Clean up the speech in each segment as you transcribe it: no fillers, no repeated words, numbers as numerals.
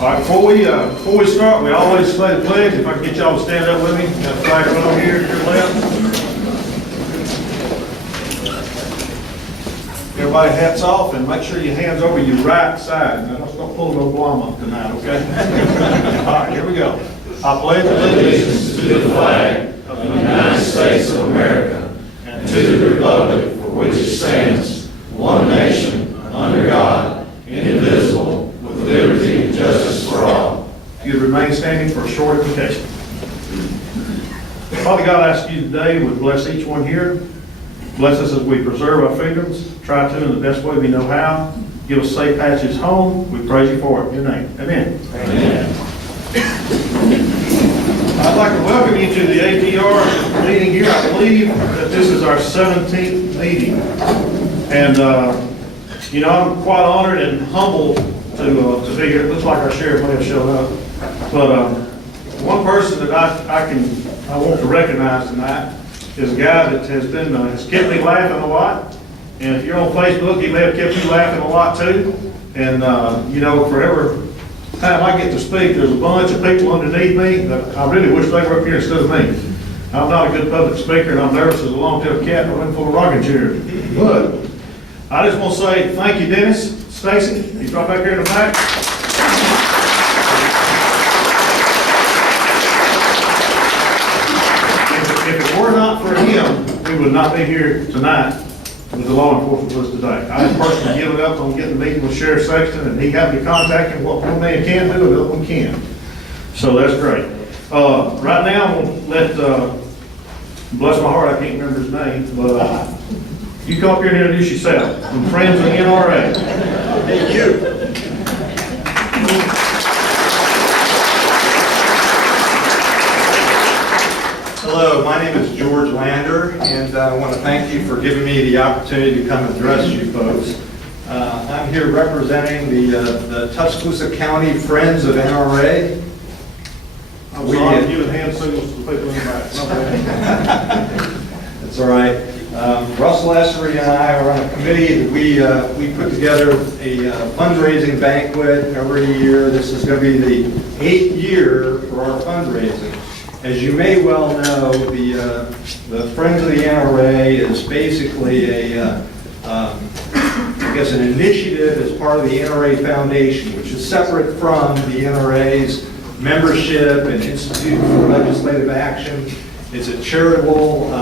All right, before we start, we always say the pledge. If I can get y'all to stand up with me, got a flag right over here to your left. Everybody hats off and make sure your hands over your right side. Now, let's not pull no Guam up tonight, okay? All right, here we go. I pledge allegiance To the flag of the United States of America and to the republic for which it stands, one nation, under God, indivisible, with liberty and justice for all. If you'd remain standing for a short invocation. Father God, I ask you today would bless each one here. Bless us as we preserve our freedoms. Try to in the best way we know how. Give us safe passage home. We praise you for it. In your name. Amen. Amen. I'd like to welcome you to the APR meeting here. I believe that this is our 17th meeting. And, you know, I'm quite honored and humbled to be here. It looks like our sheriff may have shown up. But one person that I want to recognize tonight is a guy that has kept me laughing a lot. And if you're on Facebook, he may have kept you laughing a lot too. And, you know, forever time I get to speak, there's a bunch of people underneath me that I really wish they were up here instead of me. I'm not a good public speaker, and I'm nervous as a long-tailed cat in a room full of rocking chairs. But I just want to say thank you, Dennis, Stacy. He's right back here in the back. If it were not for him, we would not be here tonight with the law enforcement was today. I have personally given up on getting a meeting with Sheriff Sexton, and he had me contacting what one man can do and the other one can. So that's great. Right now, I'm going to let, bless my heart, I can't remember his name, but you come up here and introduce yourself. I'm friends of the NRA. Hey, you. Hello, my name is George Lander, and I want to thank you for giving me the opportunity to come address you folks. I'm here representing the Tuscaloosa County Friends of NRA. I'm sorry, I'm giving hand signals to the people in the back. That's all right. Russell Essery and I are on a committee that we put together a fundraising banquet every year. This is going to be the 8th year for our fundraising. As you may well know, the Friends of the NRA is basically I guess an initiative as part of the NRA Foundation, which is separate from the NRA's membership and Institute for Legislative Action. It's a charitable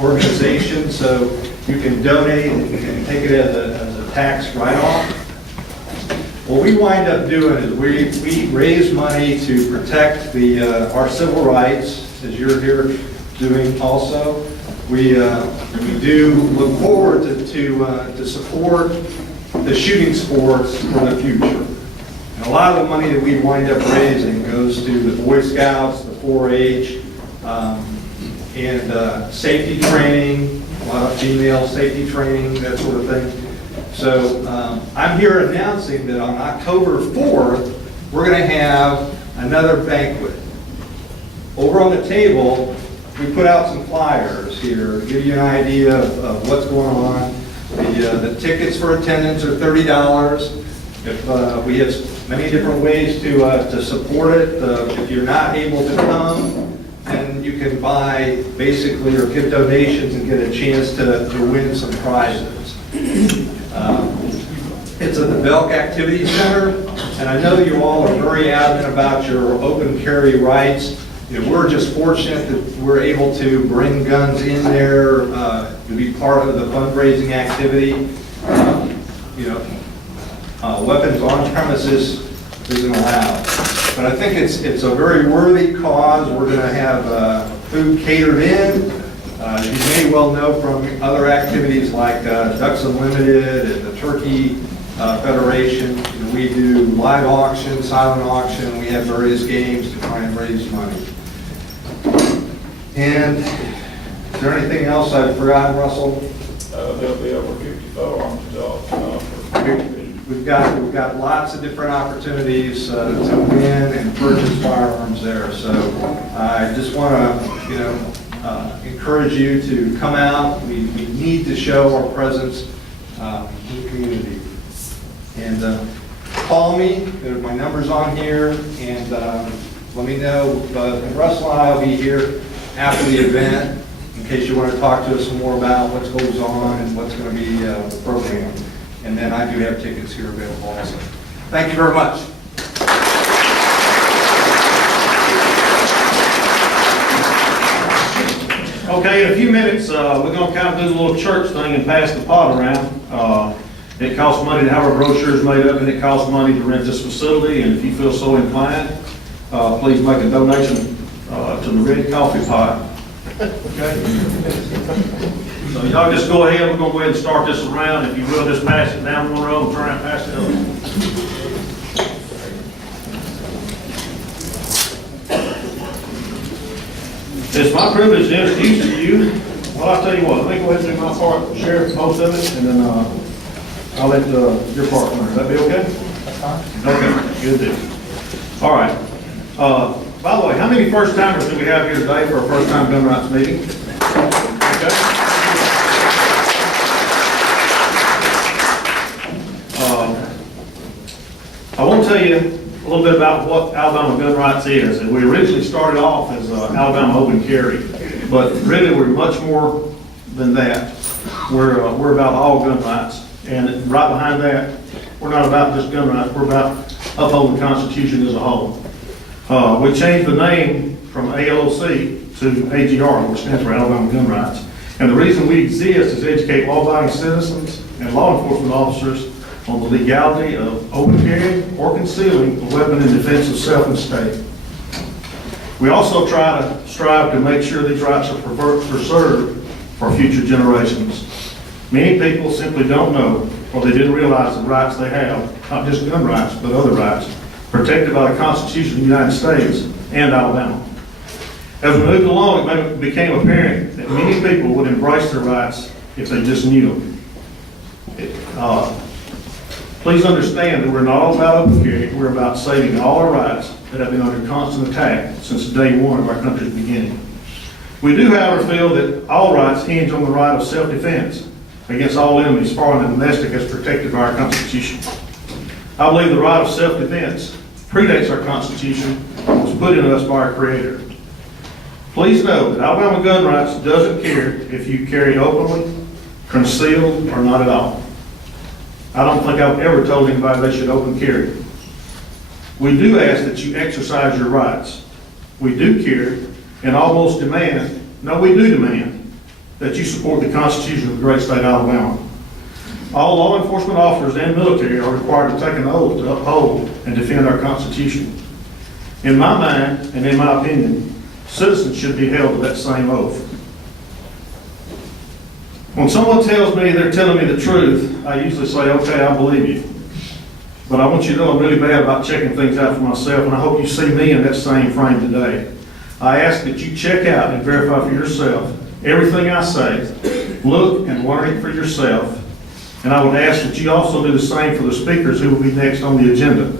organization, so you can donate and you can take it as a tax write-off. What we wind up doing is we raise money to protect our civil rights, as you're here doing also. We do look forward to support the shooting sports for the future. And a lot of the money that we wind up raising goes to the Boy Scouts, the 4-H, and safety training, a lot of female safety training, that sort of thing. So I'm here announcing that on October 4th, we're going to have another banquet. Over on the table, we put out some flyers here to give you an idea of what's going on. The tickets for attendance are $30. We have many different ways to support it. If you're not able to come, then you can buy basically or give donations and get a chance to win some prizes. It's at the Belk Activity Center, and I know you all are very adamant about your open carry rights. You know, we're just fortunate that we're able to bring guns in there to be part of the fundraising activity. Weapons on premises isn't allowed. But I think it's a very worthy cause. We're going to have food catered in. You may well know from other activities like Ducks Unlimited and the Turkey Federation. You know, we do live auction, silent auction. We have various games to try and raise money. And is there anything else I've forgotten, Russell? There'll be over 50 firearms jobs. We've got lots of different opportunities to win and purchase firearms there. So I just want to, encourage you to come out. We need to show our presence in the community. And call me. My number's on here, and let me know. Russell and I will be here after the event in case you want to talk to us some more about what goes on and what's going to be the program. And then I do have tickets here available also. Thank you very much. Okay, in a few minutes, we're going to kind of do the little church thing and pass the pot around. It costs money to have our brochures made up, and it costs money to rent this facility, and if you feel so inclined, please make a donation to the Red Coffee Pot. Okay? So y'all just go ahead, we're going to go ahead and start this around. If you will, just pass it down one row and turn around and pass it over. It's my privilege to introduce to you, well, I'll tell you what, let me go ahead and do my part, share most of it, and then I'll let your part learn. That be okay? That's fine. Okay, good deal. All right. By the way, how many first timers do we have here today for our first time gun rights meeting? Okay. I want to tell you a little bit about what Alabama Gun Rights is. And we originally started off as Alabama Open Carry, but really we're much more than that. We're about all gun rights, and right behind that, we're not about just gun rights. We're about upholding the Constitution as a whole. We changed the name from ALOC to AGR, which stands for Alabama Gun Rights. And the reason we exist is to educate law-abiding citizens and law enforcement officers on the legality of open carrying or concealing a weapon in defense of self and state. We also strive to make sure these rights are preserved for future generations. Many people simply don't know, or they didn't realize the rights they have, not just gun rights, but other rights, protected by the Constitution of the United States and Alabama. As we moved along, it became apparent that many people would embrace their rights if they just knew them. Please understand that we're not all about open carry. We're about saving all our rights that have been under constant attack since day one of our country's beginning. We do, however, feel that all rights hinge on the right of self-defense against all enemies, foreign and domestic, as protected by our Constitution. I believe the right of self-defense predates our Constitution and was put in us by our Creator. Please know that Alabama Gun Rights doesn't care if you carry openly, concealed, or not at all. I don't think I've ever told anybody they should open carry. We do ask that you exercise your rights. We do care and almost demand, no, we do demand, that you support the Constitution of the great state of Alabama. All law enforcement officers and military are required to take an oath to uphold and defend our Constitution. In my mind, and in my opinion, citizens should be held to that same oath. When someone tells me they're telling me the truth, I usually say, okay, I believe you. But I want you to know I'm really bad about checking things out for myself, and I hope you see me in that same frame today. I ask that you check out and verify for yourself everything I say. Look and learn it for yourself. And I would ask that you also do the same for the speakers who will be next on the agenda.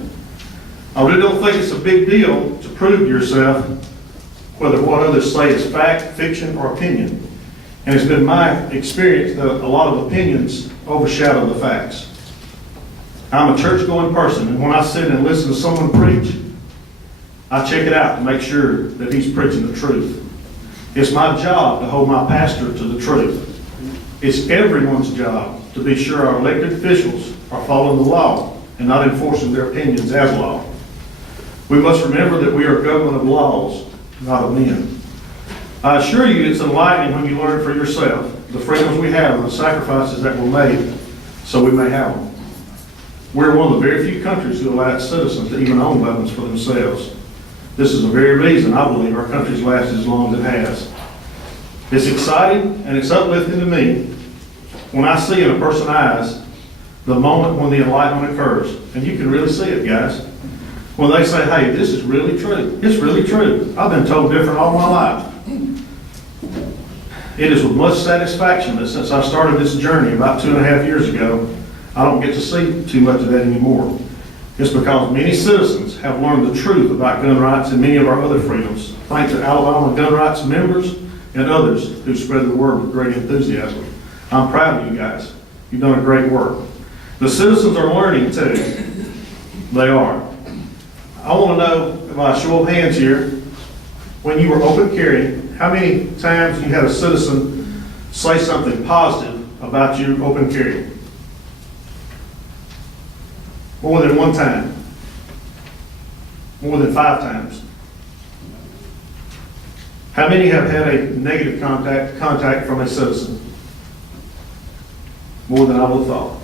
I really don't think it's a big deal to prove to yourself whether what others say is fact, fiction, or opinion. And it's been my experience that a lot of opinions overshadow the facts. I'm a church-going person, and when I sit and listen to someone preach, I check it out to make sure that he's preaching the truth. It's my job to hold my pastor to the truth. It's everyone's job to be sure our elected officials are following the law and not enforcing their opinions as law. We must remember that we are a government of laws, not of men. I assure you it's enlightening when you learn for yourself the freedoms we have and the sacrifices that were made so we may have them. We're one of the very few countries who allow its citizens to even own weapons for themselves. This is the very reason I believe our country's lasted as long as it has. It's exciting and it's uplifting to me when I see in a person's eyes the moment when the enlightenment occurs. And you can really see it, guys. When they say, hey, this is really true. It's really true. I've been told different all my life. It is with much satisfaction that since I started this journey about 2.5 years ago, I don't get to see too much of that anymore. It's because many citizens have learned the truth about gun rights and many of our other freedoms, thanks to Alabama Gun Rights members and others who spread the word with great enthusiasm. I'm proud of you guys. You've done a great work. The citizens are learning too. They are. I want to know, by a show of hands here, when you were open carry, how many times you had a citizen say something positive about you open carry? More than one time? More than 5 times? How many have had a negative contact from a citizen? More than I would have thought.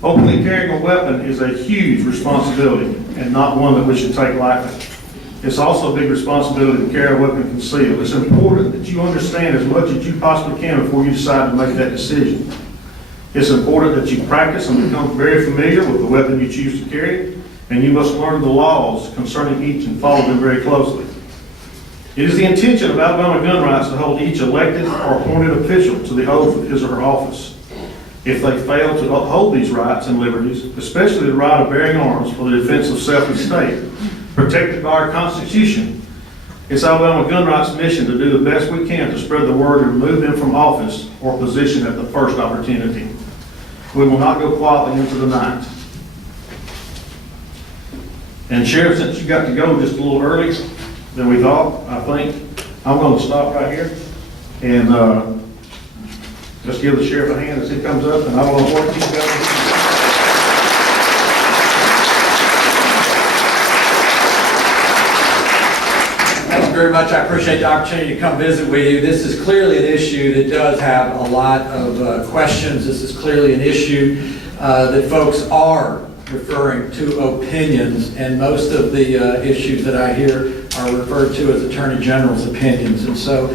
Openly carrying a weapon is a huge responsibility and not one that we should take lightly. It's also a big responsibility to carry a weapon concealed. It's important that you understand as much as you possibly can before you decide to make that decision. It's important that you practice and become very familiar with the weapon you choose to carry, and you must learn the laws concerning each and follow them very closely. It is the intention of Alabama Gun Rights to hold each elected or appointed official to the oath of his or her office. If they fail to uphold these rights and liberties, especially the right of bearing arms for the defense of self and state, protected by our Constitution, it's Alabama Gun Rights' mission to do the best we can to spread the word and remove them from office or position at the first opportunity. We will not go quietly into the night. And Sheriff, since you got to go just a little early than we thought, I think I'm going to stop right here and just give the sheriff a hand as he comes up, and I don't know what he's got to do. Thank you very much. I appreciate the opportunity to come visit with you. This is clearly an issue that does have a lot of questions. This is clearly an issue that folks are referring to opinions, and most of the issues that I hear are referred to as Attorney General's opinions. And so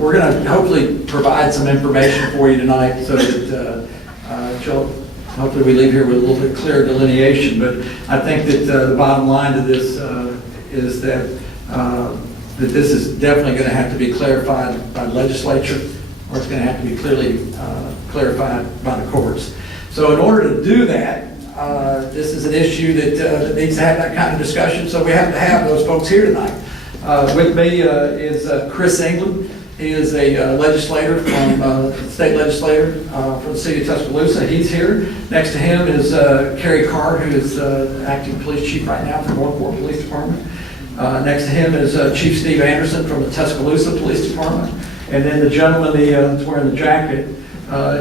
we're going to hopefully provide some information for you tonight so that hopefully we leave here with a little bit clearer delineation. But I think that the bottom line to this is that this is definitely going to have to be clarified by the legislature, or it's going to have to be clearly clarified by the courts. So in order to do that, this is an issue that needs to have that kind of discussion, so we have to have those folks here tonight. With me is Chris England. He is a legislator from state legislator for the city of Tuscaloosa. He's here. Next to him is Kerry Carr, who is acting police chief right now for Northport Police Department. Next to him is Chief Steve Anderson from the Tuscaloosa Police Department. And then the gentleman that's wearing the jacket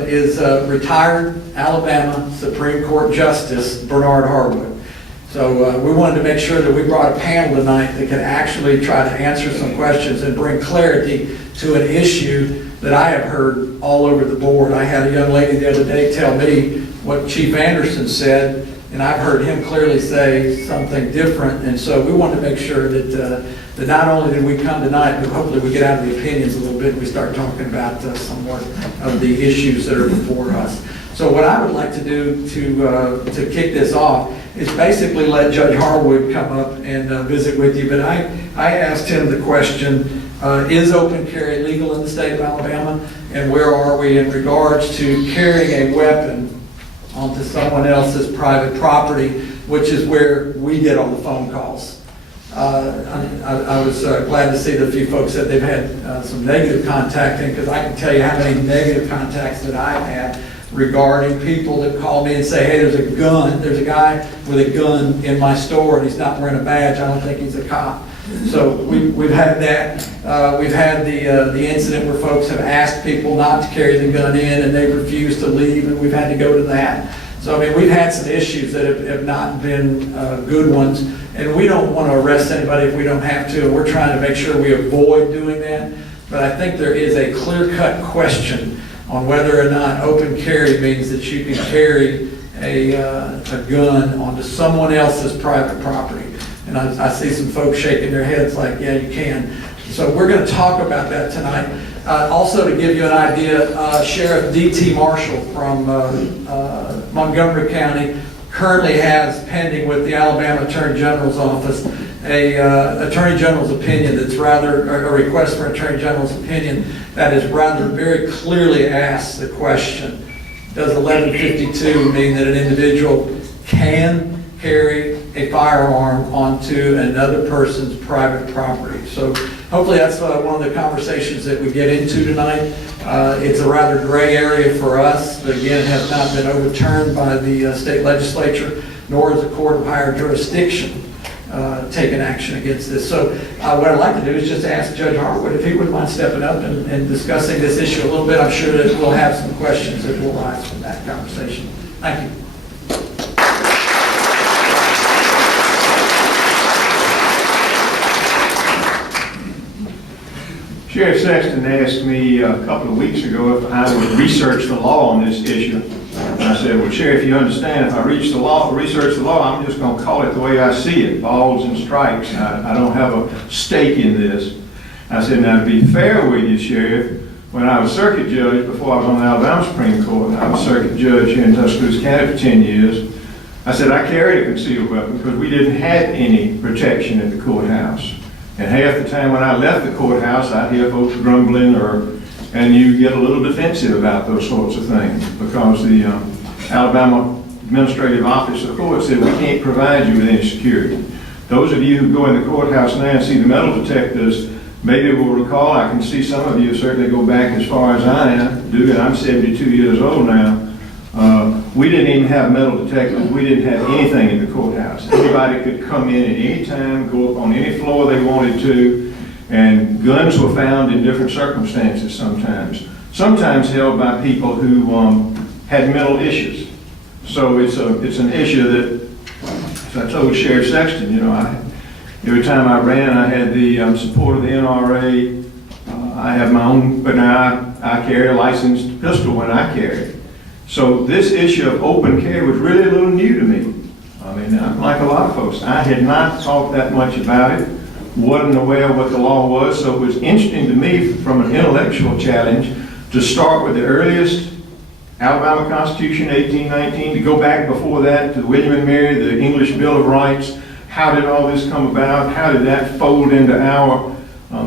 is retired Alabama Supreme Court Justice Bernard Harwood. So we wanted to make sure that we brought a panel tonight that can actually try to answer some questions and bring clarity to an issue that I have heard all over the board. I had a young lady the other day tell me what Chief Anderson said, and I've heard him clearly say something different. And so we wanted to make sure that not only did we come tonight, but hopefully we get out of the opinions a little bit and we start talking about some more of the issues that are before us. So what I would like to do to kick this off is basically let Judge Harwood come up and visit with you. But I asked him the question, is open carry legal in the state of Alabama? And where are we in regards to carrying a weapon onto someone else's private property, which is where we get all the phone calls. I was glad to see that a few folks said they've had some negative contacting, because I can tell you how many negative contacts that I've had regarding people that call me and say, hey, there's a guy with a gun in my store and he's not wearing a badge, I don't think he's a cop. So we've had that. We've had the incident where folks have asked people not to carry the gun in and they've refused to leave, and we've had to go to that. So I mean, we've had some issues that have not been good ones, and we don't want to arrest anybody if we don't have to, and we're trying to make sure we avoid doing that. But I think there is a clear-cut question on whether or not open carry means that you can carry a gun onto someone else's private property. And I see some folks shaking their heads like, yeah, you can. So we're going to talk about that tonight. Also, to give you an idea, Sheriff D.T. Marshall from Montgomery County currently has pending with the Alabama Attorney General's office a Attorney General's opinion that's rather, a request for Attorney General's opinion that is rather very clearly asks the question, does 1152 mean that an individual can carry a firearm onto another person's private property? So hopefully that's one of the conversations that we get into tonight. It's a rather gray area for us, but again, it has not been overturned by the state legislature. nor is a court of higher jurisdiction taken action against this. So what I'd like to do is just ask Judge Harwood if he wouldn't mind stepping up and discussing this issue a little bit. I'm sure that we'll have some questions that will arise from that conversation. Thank you. Sheriff Sexton asked me a couple of weeks ago if I would research the law on this issue. And I said, well, Sheriff, you understand, if I research the law, I'm just going to call it the way I see it, balls and strikes. I don't have a stake in this. I said, now to be fair with you, Sheriff, when I was circuit judge, before I was on the Alabama Supreme Court, I was circuit judge here in Tuscaloosa County for 10 years, I said I carried a concealed weapon because we didn't have any protection at the courthouse. And half the time when I left the courthouse, I'd hear folks grumbling and you get a little defensive about those sorts of things because the Alabama Administrative Office of Court said we can't provide you with any security. Those of you who go in the courthouse now and see the metal detectors maybe will recall, I can see some of you certainly go back as far as I do, and I'm 72 years old now. We didn't even have metal detectors. We didn't have anything in the courthouse. Anybody could come in at any time, go up on any floor they wanted to, and guns were found in different circumstances sometimes held by people who had mental issues. So it's an issue that, as I told Sheriff Sexton, every time I ran, I had the support of the NRA. I have my own, but now I carry a licensed pistol when I carry. So this issue of open carry was really a little new to me. I mean, like a lot of folks, I had not talked that much about it, wasn't aware of what the law was, so it was interesting to me from an intellectual challenge to start with the earliest Alabama Constitution, 1819, to go back before that to William and Mary, the English Bill of Rights. How did all this come about? How did that fold into our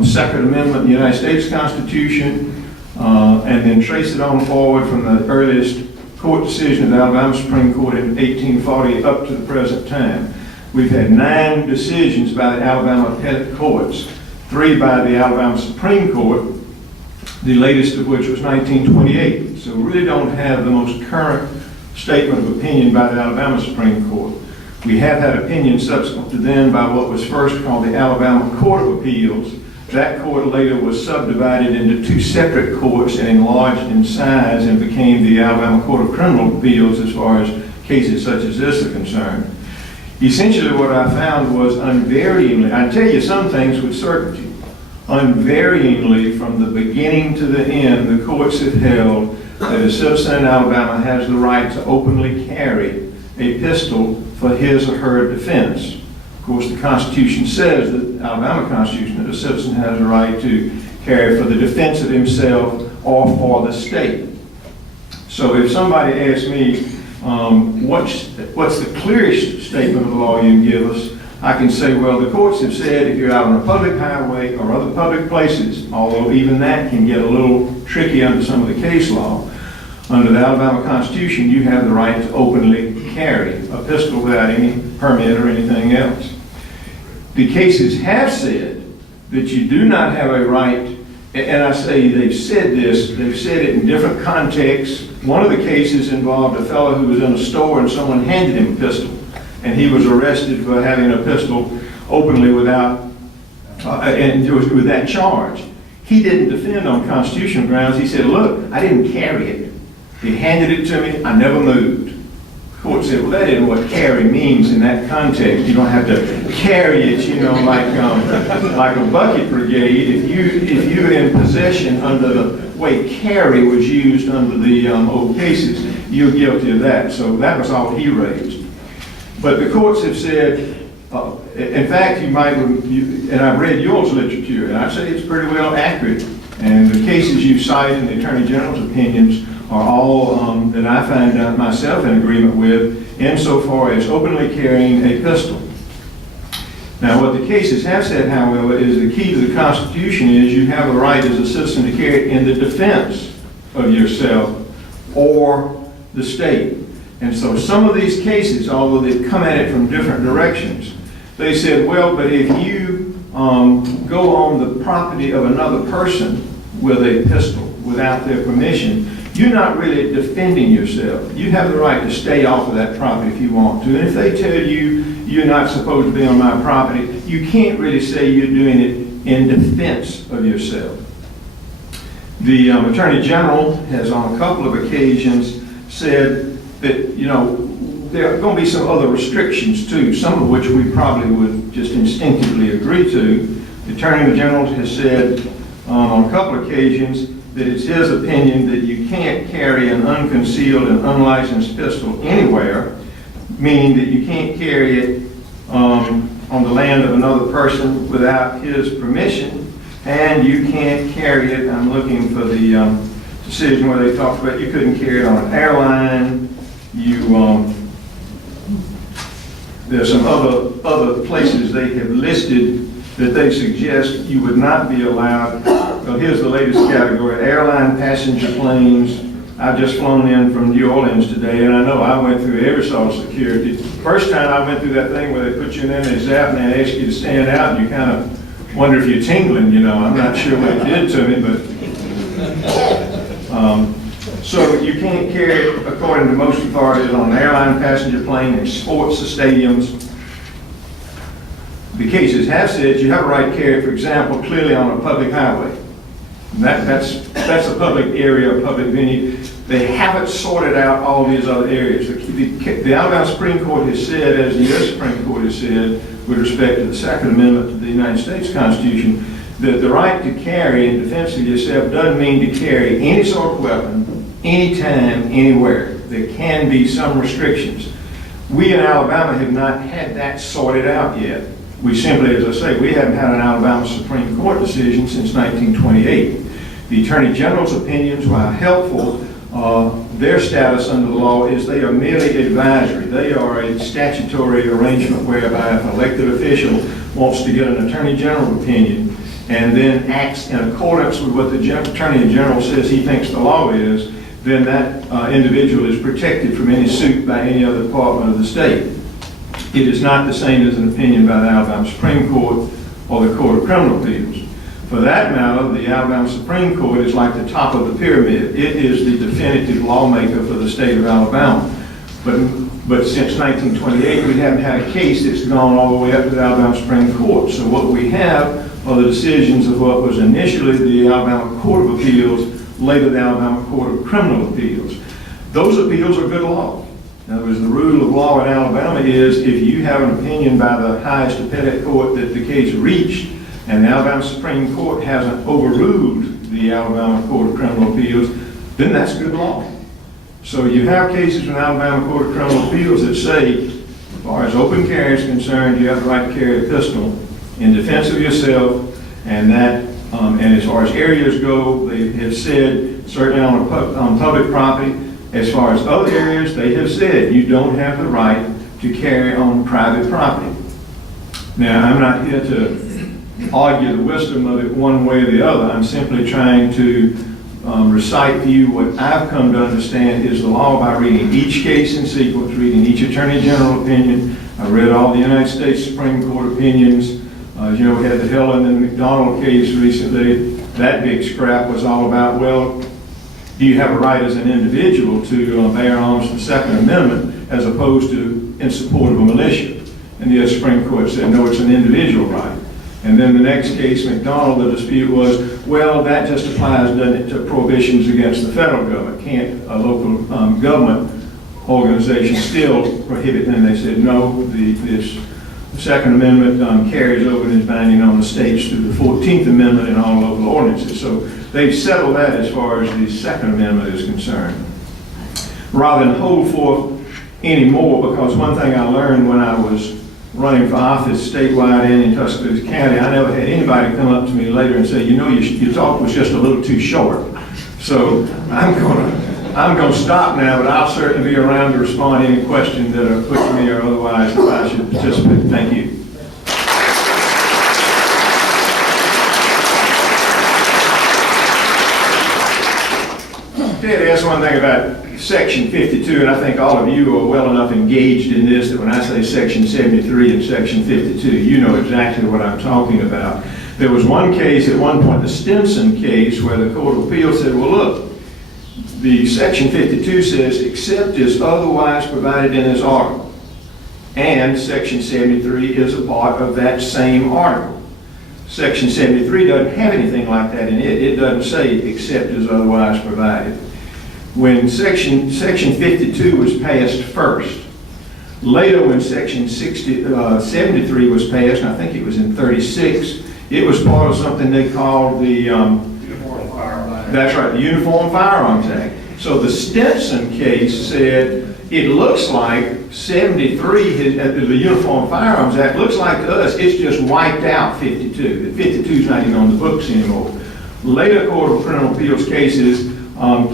Second Amendment in the United States Constitution? And then trace it on forward from the earliest court decision of the Alabama Supreme Court in 1840 up to the present time. We've had 9 decisions by the Alabama appellate courts, 3 by the Alabama Supreme Court, the latest of which was 1928. So we really don't have the most current statement of opinion by the Alabama Supreme Court. We have had opinion subsequent to then by what was first called the Alabama Court of Appeals. That court later was subdivided into 2 separate courts and enlarged in size and became the Alabama Court of Criminal Appeals as far as cases such as this are concerned. Essentially what I found was unvaryingly, I tell you some things with certainty, unvaryingly from the beginning to the end, the courts have held that a citizen in Alabama has the right to openly carry a pistol for his or her defense. Of course, the Constitution says, the Alabama Constitution, that a citizen has a right to carry for the defense of himself or for the state. So if somebody asks me, what's the clearest statement of the law you can give us, I can say, well, the courts have said if you're out on a public highway or other public places, although even that can get a little tricky under some of the case law, under the Alabama Constitution, you have the right to openly carry a pistol without any permit or anything else. The cases have said that you do not have a right, and I say they've said this, they've said it in different contexts. One of the cases involved a fellow who was in a store and someone handed him a pistol, and he was arrested for having a pistol openly without, and with that charge. He didn't defend on constitutional grounds. He said, look, I didn't carry it. He handed it to me, I never moved. The court said, well, that isn't what carry means in that context. You don't have to carry it, like a bucket brigade. If you're in possession under the way carry was used under the old cases, you're guilty of that. So that was all he raised. But the courts have said, in fact, you might, and I've read yours literature, and I say it's pretty well accurate. And the cases you cite in the Attorney General's opinions are all that I find myself in agreement with insofar as openly carrying a pistol. Now, what the cases have said, however, is the key to the Constitution is you have a right as a citizen to carry it in the defense of yourself or the state. And so some of these cases, although they've come at it from different directions, they said, well, but if you go on the property of another person with a pistol, without their permission, you're not really defending yourself. You have the right to stay off of that property if you want to. And if they tell you you're not supposed to be on my property, you can't really say you're doing it in defense of yourself. The Attorney General has on a couple of occasions said that, you know, there are going to be some other restrictions too, some of which we probably would just instinctively agree to. The Attorney General has said on a couple of occasions that it's his opinion that you can't carry an unconcealed and unlicensed pistol anywhere, meaning that you can't carry it on the land of another person without his permission, and you can't carry it, I'm looking for the decision where they talked about you couldn't carry it on an airline, there's some other places they have listed that they suggest you would not be allowed. Well, here's the latest category: airline, passenger planes. I've just flown in from New Orleans today, and I know I went through every sort of security. First time I went through that thing where they put you in there, they zap, and they ask you to stand out, and you kind of wonder if you're tingling, you know. I'm not sure what it did to me, but... So you can't carry it, according to most authorities, on an airline, passenger plane, in sports stadiums. The cases have said you have a right to carry it, for example, clearly on a public highway. That's a public area, a public venue. They haven't sorted out all these other areas. The Alabama Supreme Court has said, as the U.S. Supreme Court has said, with respect to the Second Amendment to the United States Constitution, that the right to carry in defense of yourself doesn't mean to carry any sort of weapon, anytime, anywhere. There can be some restrictions. We in Alabama have not had that sorted out yet. We simply, as I say, we haven't had an Alabama Supreme Court decision since 1928. The Attorney General's opinions, while helpful, their status under the law is they are merely advisory. They are a statutory arrangement whereby if an elected official wants to get an Attorney General opinion and then acts in accordance with what the Attorney General says he thinks the law is, then that individual is protected from any suit by any other department of the state. It is not the same as an opinion by the Alabama Supreme Court or the Court of Criminal Appeals. For that matter, the Alabama Supreme Court is like the top of the pyramid. It is the definitive lawmaker for the state of Alabama. But since 1928, we haven't had a case that's gone all the way up to the Alabama Supreme Court. So what we have are the decisions of what was initially the Alabama Court of Appeals, later the Alabama Court of Criminal Appeals. Those appeals are good law. In other words, the rule of law in Alabama is if you have an opinion by the highest appellate court that the case reached, and the Alabama Supreme Court hasn't overruled the Alabama Court of Criminal Appeals, then that's good law. So you have cases in the Alabama Court of Criminal Appeals that say, as far as open carry is concerned, you have the right to carry a pistol in defense of yourself, and that, and as far as areas go, they have said, certainly on public property, as far as other areas, they have said you don't have the right to carry on private property. Now, I'm not here to argue the wisdom of it one way or the other. I'm simply trying to recite to you what I've come to understand is the law by reading each case in sequence, reading each Attorney General opinion. I read all the United States Supreme Court opinions. As you know, we had the Helen and McDonald case recently. That big scrap was all about, well, do you have a right as an individual to bear arms to the Second Amendment as opposed to in support of a militia? And the U.S. Supreme Court said, no, it's an individual right. And then the next case, McDonald, the dispute was, well, that just applies, doesn't it, to prohibitions against the federal government. Can't a local government organization still prohibit? And they said, no, this Second Amendment carries over and is binding on the states through the 14th Amendment and all local ordinances. So they've settled that as far as the Second Amendment is concerned. Rather than hold forth anymore, because one thing I learned when I was running for office statewide and in Tuscaloosa County, I never had anybody come up to me later and say, you know, your talk was just a little too short. So I'm going to stop now, but I'll certainly be around to respond to any questions that are put to me or otherwise if I should participate. Thank you. Ted asked one thing about Section 52, and I think all of you are well enough engaged in this that when I say Section 73 and Section 52, you know exactly what I'm talking about. There was one case at one point, the Stinson case, where the Court of Appeal said, well, look, the section 52 says, except as otherwise provided in this article. And section 73 is a part of that same article. Section 73 doesn't have anything like that in it. It doesn't say except as otherwise provided. When section 52 was passed first, later when section 73 was passed, and I think it was in 36, it was part of something they called the that's right, the Uniform Firearms Act. So the Stinson case said, it looks like 73, the Uniform Firearms Act, looks like to us, it's just wiped out 52. The 52 is not even on the books anymore. Later Court of Criminal Appeals cases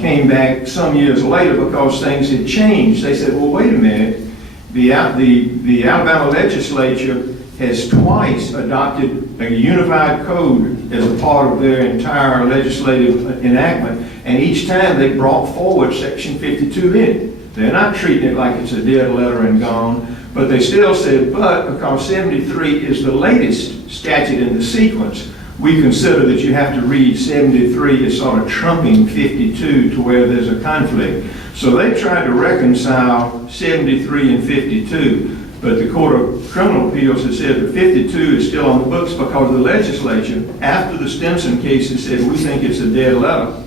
came back some years later because things had changed. They said, well, wait a minute, the Alabama legislature has twice adopted a unified code as a part of their entire legislative enactment, and each time they brought forward section 52 in it. They're not treating it like it's a dead letter and gone, but they still said, but because 73 is the latest statute in the sequence, we consider that you have to read 73 as sort of trumping 52 to where there's a conflict. So they tried to reconcile 73 and 52, but the Court of Criminal Appeals has said that 52 is still on the books because the legislature, after the Stinson case, has said we think it's a dead letter.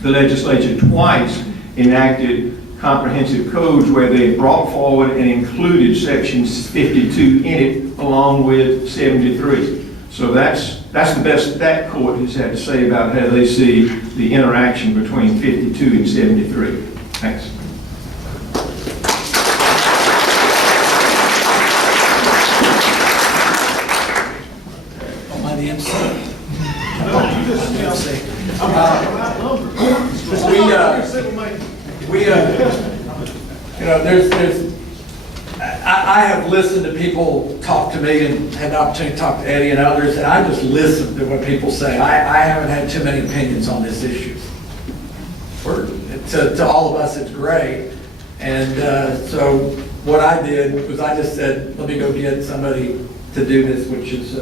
The legislature twice enacted comprehensive codes where they brought forward and included section 52 in it along with 73. So that's the best that court has had to say about how they see the interaction between 52 and 73. Thanks. I have listened to people talk to me and had the opportunity to talk to Eddie and others, and I just listen to what people say. I haven't had too many opinions on this issue. To all of us, it's great. And so what I did was I just said, let me go get somebody to do this, which is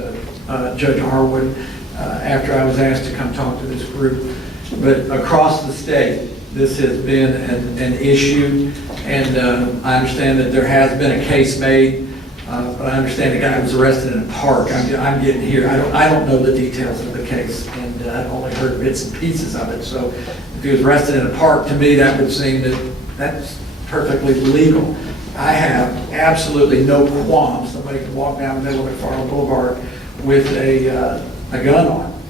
Judge Harwood, after I was asked to come talk to this group. But across the state, this has been an issue, and I understand that there has been a case made, but I understand the guy was arrested in a park. I'm getting here. I don't know the details of the case, and I've only heard bits and pieces of it. So if he was arrested in a park, to me, that would seem that that's perfectly legal. I have absolutely no qualms. Somebody can walk down the middle of McFarland Boulevard with a gun on,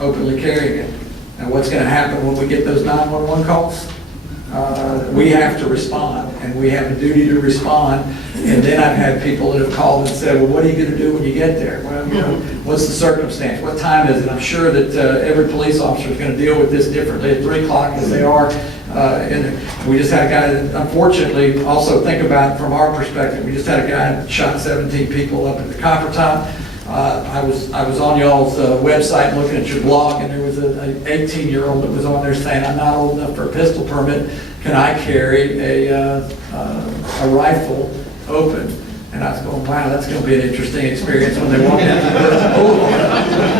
openly carrying it. And what's going to happen when we get those 911 calls? We have to respond, and we have a duty to respond. And then I've had people that have called and said, well, what are you going to do when you get there? Well, you know, what's the circumstance? What time is it? I'm sure that every police officer is going to deal with this differently at 3 o'clock as they are. And we just had a guy that, unfortunately, also think about it from our perspective. We just had a guy that shot 17 people up at the Copper Top. I was on y'all's website looking at your blog, and there was an 18-year-old that was on there saying, I'm not old enough for a pistol permit. Can I carry a rifle open? And I was going, wow, that's going to be an interesting experience when they walk down to the boulevard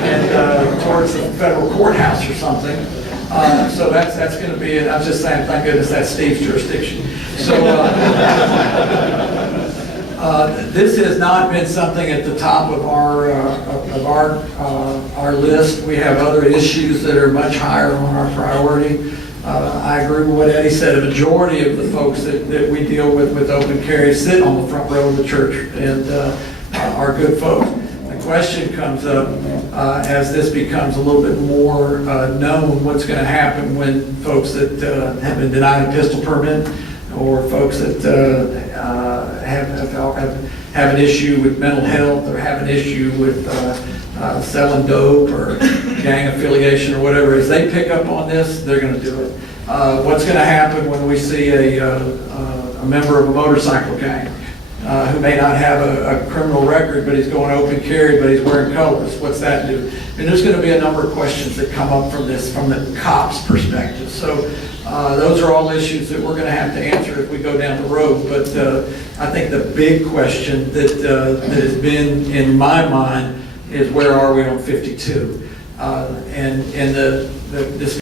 and towards the federal courthouse or something. So that's going to be it. I was just saying, thank goodness that's Steve's jurisdiction. So this has not been something at the top of our list. We have other issues that are much higher on our priority. I agree with what Eddie said. A majority of the folks that we deal with open carry sit on the front row of the church and are good folks. The question comes up as this becomes a little bit more known, what's going to happen when folks that have been denied a pistol permit, or folks that have an issue with mental health, or have an issue with selling dope or gang affiliation or whatever. As they pick up on this, they're going to do it. What's going to happen when we see a member of a motorcycle gang who may not have a criminal record, but he's going open carry, but he's wearing colors? What's that do? And there's going to be a number of questions that come up from this, from the cop's perspective. So those are all issues that we're going to have to answer if we go down the road. But I think the big question that has been in my mind is where are we on 52? And the